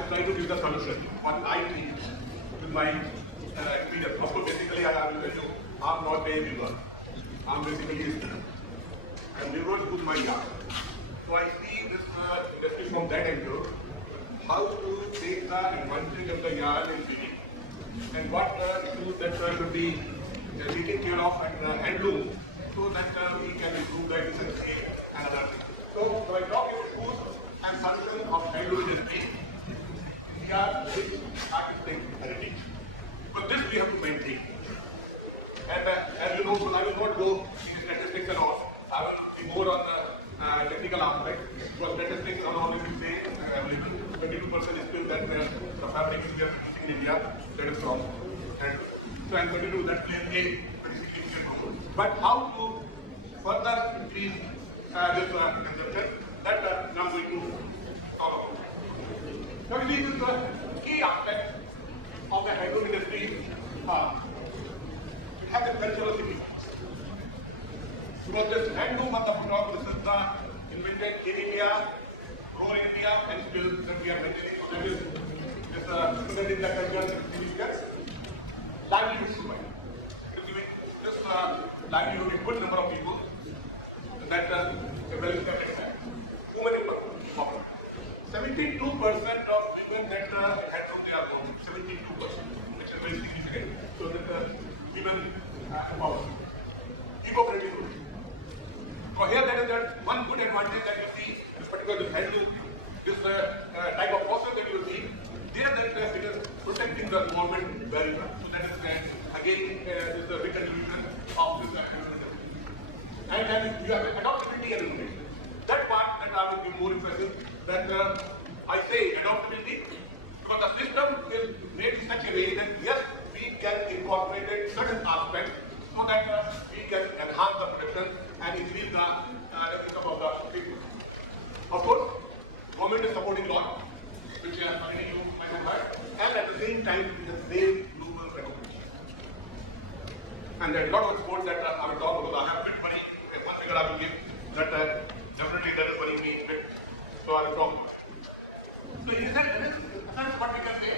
I try to give the solution what I think with my experience. Also, basically, I will tell you, I'm not a viewer. I'm basically a student. And viewer is good my yard. So I see this industry from that angle, how to take the advantage of the yarn and weaving, and what issues that should be taken care of at handloom, so that we can improve the efficiency and other things. So when I talk about tools and solutions of handloom industry, we are rich artistic heritage. But this we have to maintain. And as you know, so I will not go into statistics and all. I will be more on the technical aspect. Because statistics are only we say 22% is still that the fabric we are producing in India, that is from handloom. So and 22 that plays a very significant role. But how to further increase this consumption, that I'm going to talk about. Now this is the key aspect of the handloom industry. It has a cultural significance. Because this handloom on the top, this is the invented in India, grown in India, and still that we are maintaining. So that is this in the cultural significance. Livelihood survival. It is giving this livelihood a good number of people that a well-established time. Women in power. 72% of women that had from their home, 72%, which is very significant. So that women empower. Eco-friendly. So here that is that one good advantage that you see, this particular handloom, this type of process that you see, there that it is protecting the environment very well. So that is again is the big contribution of this activity. And then you have adaptability and innovation. That part that I will give more emphasis, that I say adaptability, because the system is made in such a way that yes, we can incorporate certain aspects so that we can enhance the production and increase the income of the people. Of course, government is supporting a lot, which many you might have heard, and at the same time it is same global recognition. And there are a lot of sports that I will talk about. I have a bit money, one figure I will give, that definitely that is worrying me a bit, so I will talk about it. So in essence, what we can say,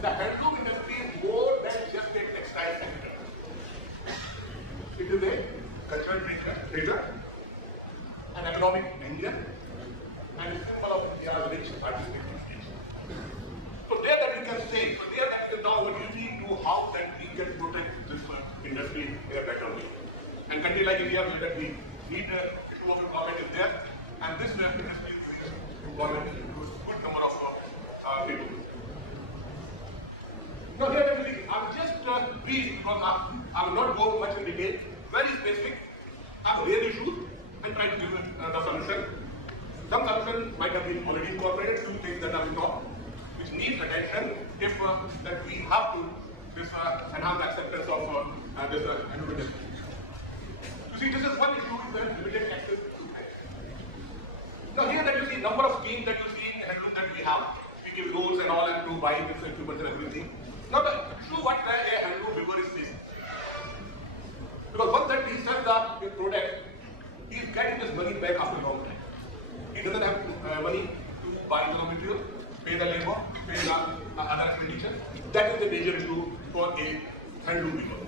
the handloom industry is more than just a textile sector. It is a cultural treasure, an economic engine, and a symbol of India's rich artistic heritage. So there that we can say, so there that is now what you need to how that we can protect this industry in a better way. And country like India, that we need issue of employment is there, and this industry is employment to a good number of people. Now here actually, I'm just brief because I will not go much in detail, very specific. I have real issues and try to give the solution. Some solutions might have been already incorporated, few things that I will talk, which need attention if that we have to enhance the acceptance of this industry. You see, this is one issue with the limited access to credit. Now here that you see number of schemes that you see in handloom that we have, we give loans and all and to buy this equipment and everything. Now the issue what a handloom weaver is facing. Because once that he sells the product, he is getting this money back after a long time. He doesn't have money to buy the raw material, pay the labor, pay the other expenditure. That is the major issue for a handloom weaver.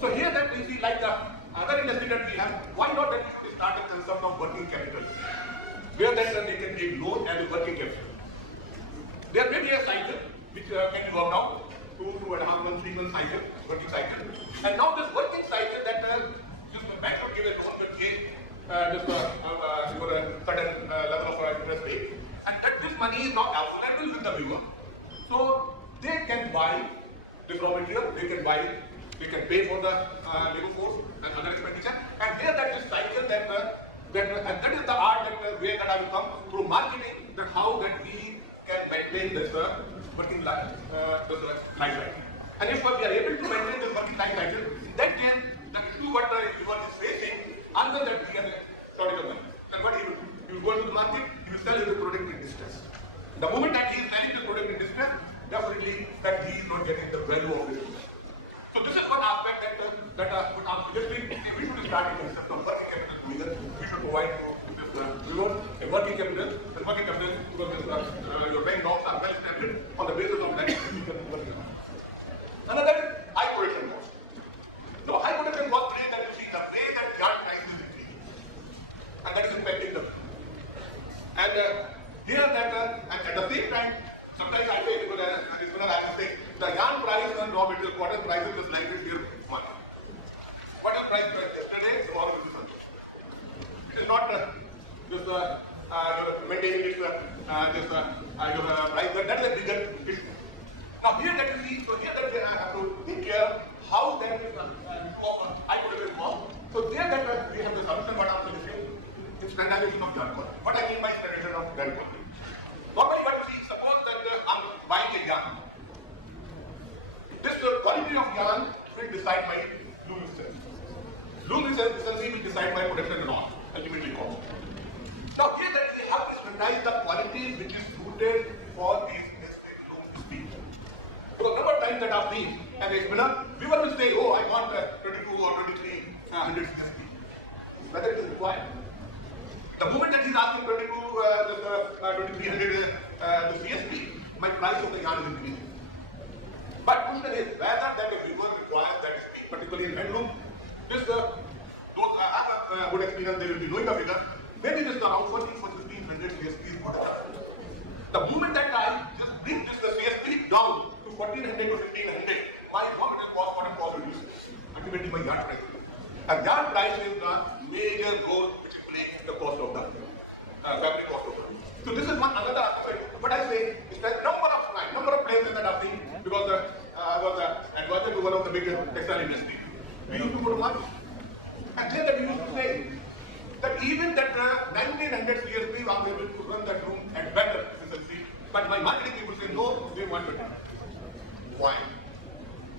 So here that we see like the other industry that we have, why not that we start a concept of working capital, where then they can take loan and a working capital. There may be a cycle which can be worked out, 2.5 months, 3 months cycle, working cycle. And now this working cycle that just the bank will give a loan will take just for a certain level of interest rate, and that this money is not available with the viewer. So they can buy this raw material, they can pay for the labor force and other expenditure, and there that is cycle that and that is the art that way that I will come through marketing, that how that we can maintain this working life cycle. And if we are able to maintain this working life cycle, that can the issue what the viewer is facing, other than we are shortage of money. Then what he will do? He will go into the market, he will sell his product in distress. The moment that he is selling the product in distress, definitely that he is not getting the value of it. So this is one aspect that what I'm suggesting, we should start a concept of working capital together. We should provide to this reward a working capital, and working capital because your bank norms are well established. On the basis of that, you can work it out. Another high production cost. So high production cost today that you see the way that yarn price is increasing, and that is impacting the. And here that and at the same time, sometimes I say because I have to say the yarn price and raw material cotton prices is like this here one. What is price yesterday? Tomorrow will be something. It is not just maintaining its price, but that is a bigger issue. Now here that you see, so here that we have to think care how that is high production cost. So there that we have the solution, but also the same is standardization of yarn quality. What I mean by standardization of yarn quality? Normally what you see, suppose that I'm buying a yarn. This quality of yarn will decide my loom itself. Loom itself will decide my production and all, ultimately cost. Now here that we have to standardize the quality which is suited for these loom speed. Because number of times that I've seen as a spinner, people will say, oh, I want 22 or 2300 CSP. Whether it is required. The moment that he's asking 2300 the CSP, my price of the yarn is increasing. But question is whether that the viewer requires that speed, particularly in handloom. This, those I have good experience, they will be knowing the figure. Maybe this is around 1400 CSP is what. The moment that I just bring this the CSP down to 1400 to 1500, my raw material cost for a cost reduces. Ultimately, my yarn price. And yarn price is the major role which is playing the cost of the fabric cost of the. So this is one another aspect. But I say is that number of places that I've seen because I was advisor to one of the big textile industry. We used to go to market. And there that we used to say that even that 1900 CSP I'm able to run that room at better efficiency. But my marketing people say no, they want better. Why?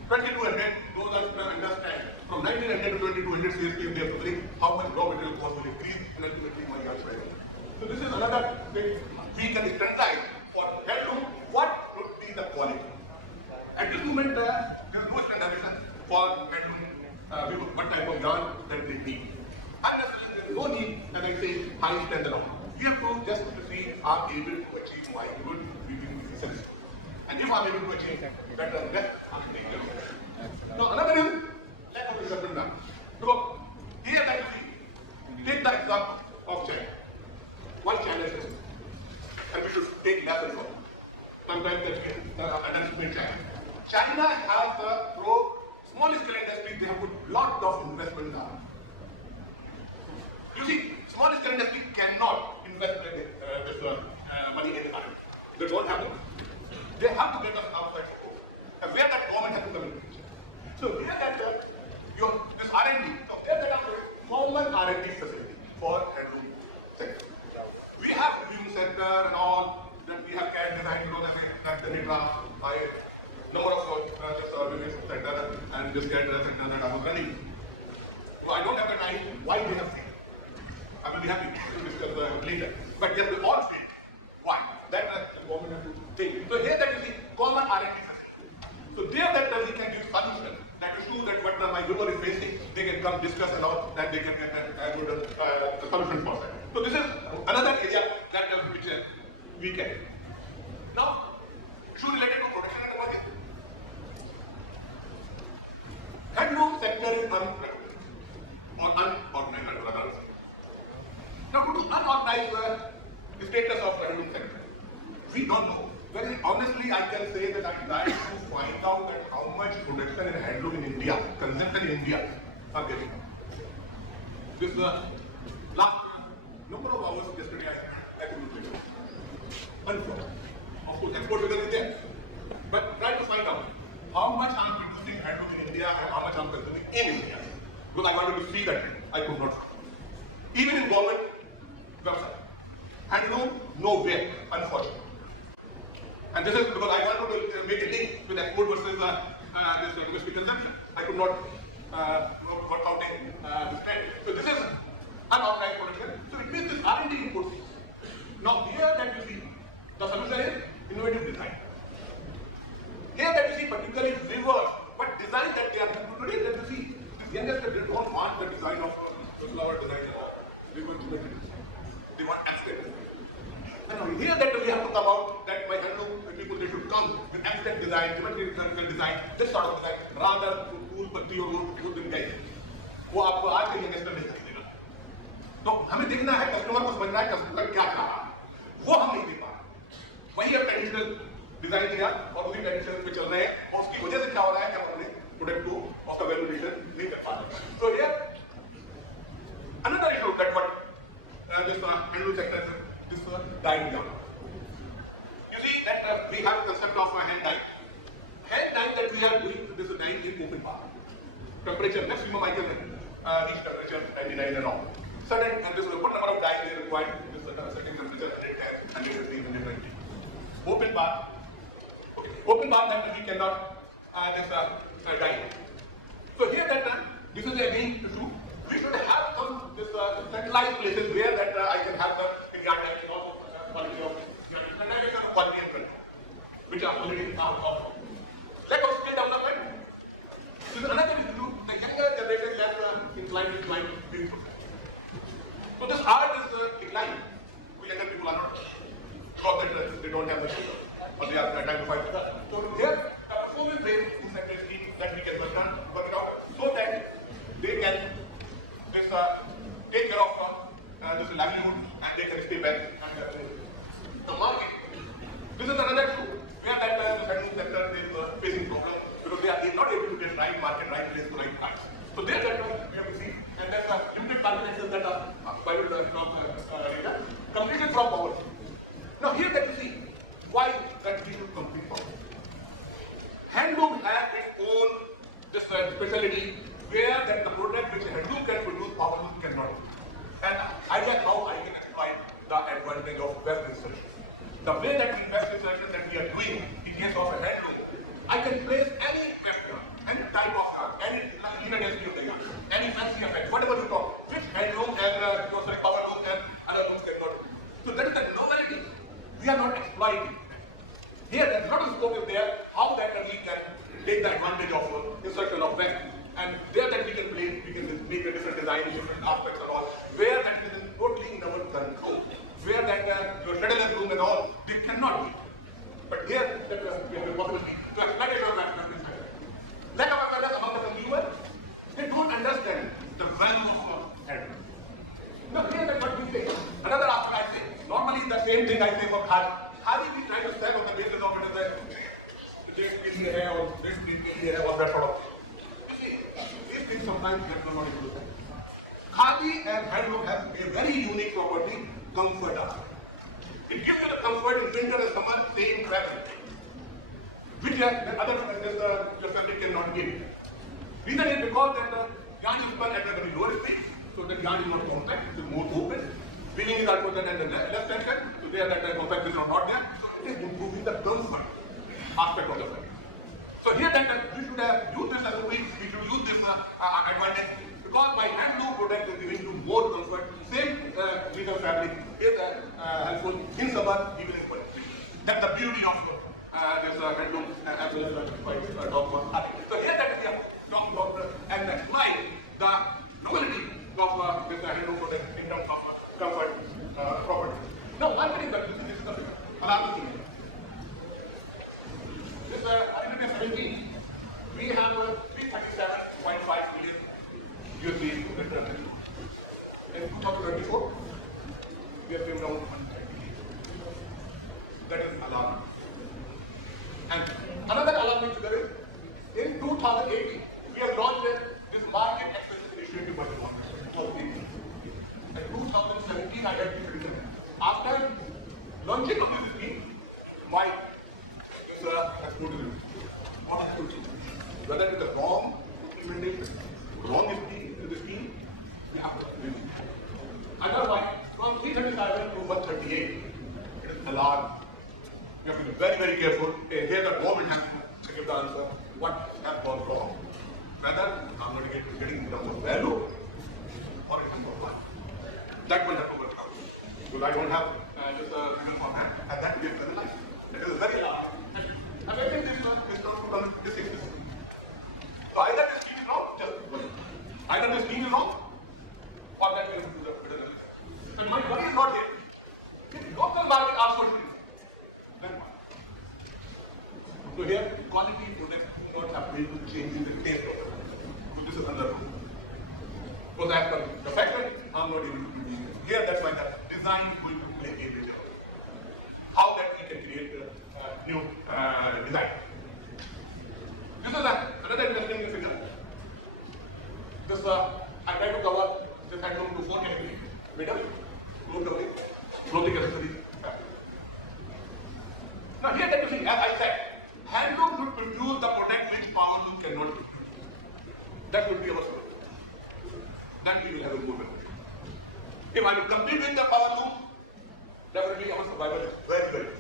2200, those are understand. From 1900 to 2200 CSP, they have to think how much raw material cost will increase and ultimately my yarn price. So this is another thing we can standardize for handloom. What would be the quality? At this moment, there is no standardization for handloom. What type of yarn that they need. Unnecessarily, there is no need, as I say, high standard. We have to just to see are able to achieve my good weaving efficiency. And if I'm able to achieve better, less, I'm taking care of it. Now another is lack of development done. Because here that we take the example of China. One China is this. And we should take lessons from it. Sometimes that we underestimate China. China has a small scale industry, they have put lot of investment down. You see, small scale industry cannot invest this money in the country. They don't have it. They have to get us outside the home. And where that government has to come in. So where that this R&D, so there that are common R&D facility for handloom sector. We have reviewing center and all, then we have CAD design, that's the number of this center and this CAD center that I was running. So I don't have the time why we have seen. I will be happy to discuss later. But yes, we all feel why. That the government has to think. So here that you see common R&D facility. So there that we can give solution that is true that what my viewer is facing, they can come discuss and all, that they can get a good solution for that. So this is another area that which we can. Now, issue related to production and market. Handloom sector is unregulated or unorganized rather. Now, to unorganize the status of handloom sector, we don't know. Very honestly, I can say that I tried to find out that how much production in handloom in India, consumption in India, are getting. This last number of hours yesterday I had to do. Unfortunately, of course, export figure is there. But try to find out how much I am producing handloom in India and how much I am consuming in India. Because I wanted to see that I could not. Even in government website, handloom nowhere, unfortunately. And this is because I wanted to make a link with export versus this domestic consumption. I could not work out this trend. So this is unorganized production. So it means this R&D inputs. Now here that you see, the solution is innovative design. Here that you see particularly reverse, but design that they are doing today that you see, youngsters they don't want the design of flower design at all. They want geometry. They want here that we have to come out that my handloom people they should come with abstract design, geometrical design, this sort of design, rather फूल पत्ती और वो दिन गए वो आपको आज के youngster नहीं खरीदेगा। तो हमें देखना है कस्टमर को समझना है कस्टमर क्या चाह रहा है वो हम नहीं देख पा रहे। वही अब ट्रेडिशनल डिजाइन किया और उसी ट्रेडिशनल पे चल रहे हैं और उसकी वजह से क्या हो रहा है कि हमने प्रोडक्ट को उसका वैल्यूएशन नहीं कर पा रहे। So here another issue that what this handloom sector this dying down. You see that we have a concept of a hand dye. Hand dye that we are doing this dyeing in open bar. Temperature maximum I can reach temperature 99 and all. Certain and this what number of dyes they require this certain temperature 110, 115, 120. Open bar. Okay. Open bar that we cannot this dye. So here that this is again issue. We should have some this centralized places where that I can have the yarn dye and also quality of quality and control, which are already of lack of skill development. This is another issue. The younger generation less inclined to climb this process. So this art is declining. Younger people are not because that they don't have the skill or they are trying to fight with us. So here a performance based incentive scheme that we can work it out so that they can this take care of this livelihood and they can stay back and the market. This is another issue where that the handloom sector is facing problem because they are not able to get right market, right place to right price. So there that we have to see and there's a limited market access that by data completed from power. Now here that you see why that we should compete for. Handloom has its own this specialty where that the product which handloom can produce, powerloom cannot. And I guess how I can exploit the advantage of best research. The way that we best research that we are doing in case of a handloom, I can place any vector, any type of any linear density, any fancy effect, whatever you talk, which handloom and powerloom and other looms cannot do. So that is the novelty. We are not exploiting. Here, there is not a scope is there how that we can take the advantage of insertion of vector. And there that we can play, we can make a different design, different aspects and all, where that is totally in our control, where that your shadowless room and all, they cannot be. But here, that we have the possibility to exploit your management. Like our fellows among the consumer, they don't understand the value of hand. Now here that what we say, another aspect I say, normally the same thing I say for khadi. Khadi we try to sell on the basis of it is that this is here or this is here or that sort of thing. These things sometimes get not able to say. Khadi and handloom have a very unique property, comfort. It gives you the comfort in winter and summer, same fabric, which the other fabric cannot give. Reason is because that the yarn is spun at a very lower speed, so the yarn is not compact, it is more open. Weaving is also done at the left section, so there that the compact is not there, so it is improving the comfort aspect of the fabric. So here that we should use this as a way, we should use this advantage because my handloom product is giving you more comfort. Same leather fabric is helpful in summer, even in winter. That's the beauty of this handloom as well as quite talk about. So here that we have talked about and apply the novelty of this handloom product in terms of comfort property. Now, marketing that this is another thing. This Emeritus 17, we have 337.5 million USD return. In 2024, we have came down to 130. That is alarming. And another alarming figure is, in 2018, we have launched this market access initiative by the government. In 2017, I had to return. After launching of this scheme, my whether it is the wrong implementation, wrong in the scheme, we have to review. Otherwise, from 337 to 138, it is alarming. You have to be very, very careful. Here the government has to give the answer what has gone wrong. Whether I'm going to get getting in terms of value or in terms of money. That will have to work out. Because I don't have just a figure for that, and that will be a life. It is very large. And I think this is not to this exists. So either this scheme is wrong, either this scheme is wrong, or that we have to do the middle. And my worry is not here. If local market asks for quality products do not have to change in the taste of it. So this is another rule. Because as per the fashion, I'm not able to do it. Here, that's why the design will play a major role. How that we can create a new design. This is another interesting figure. This I try to cover this handloom to 4 categories: middle, clothing accessories. Now here that you see, as I said, handloom should produce the product which powerloom cannot produce. That would be our solution. Then we will have a movement. If I will compete with the powerloom, definitely our survival is very, very good.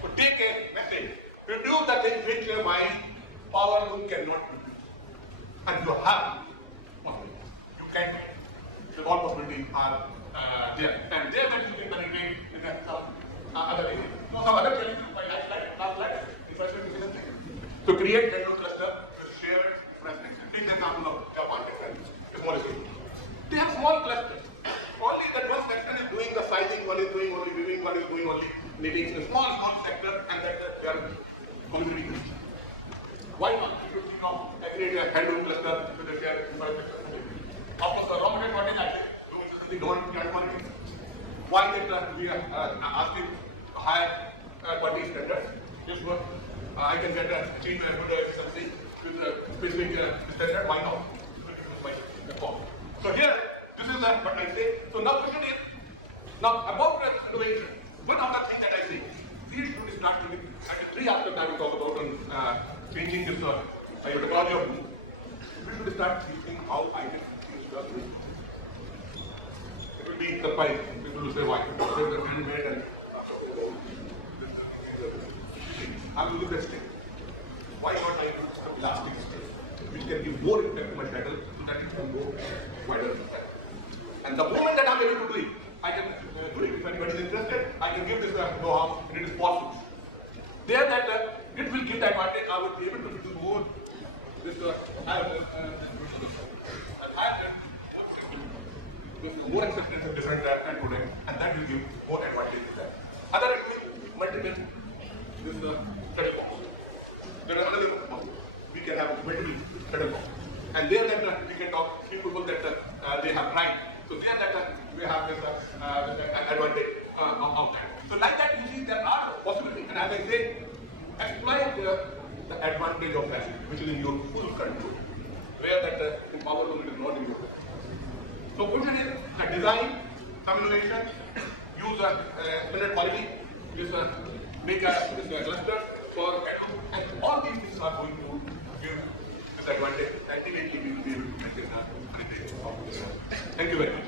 So take a message, produce the thing which my powerloom cannot produce. And you have possibilities. You can, the all possibilities are there. And there that you can penetrate in some other areas. Now some other challenges by last slide, infrastructure. To create handloom cluster with shared reference. Take the example of one difference, small scale. They have small clusters. Only that one section is doing the sizing, one is doing only weaving, one is doing only knitting. A small sector, and that they are communicating. Why not? You should create a handloom cluster with a shared infrastructure. Of course, the raw material shortage, I think, we don't get quantity. Why that we are asking higher quality standards? Just work. I can get a cheap good efficiency with a specific standard. Why not? So here, this is what I say. So now question is, now about innovation. One of the things that I say, we should start doing. Three aspects I will talk about on changing this methodology of move. We should start thinking how I can change the move. It will be surprising. People will say, why? There's a handmade and I'm using this thing. Why not I use some elastic strip, which can give more impact to my pedal so that it can go wider impact. And the moment that I'm able to do it, I can do it. If anybody is interested, I can give this know-how, and it is possible. There that it will give the advantage. I would be able to do more this more acceptance of different products, and that will give more advantage to that. Other multiple this shuttle box. There is another box. We can have multiple shuttle box, and there that we can talk people that they have tried. So there that we have this advantage of that. So like that, you see there are possibilities, and as I say, exploit the advantage of fashion, which is in your full control, where that in powerloom it is not in your control. So question is design, some innovation, use standard quality, make a cluster for, and all these things are going to give this advantage. Ultimately, we will be able to maintain our advantage. Thank you very much.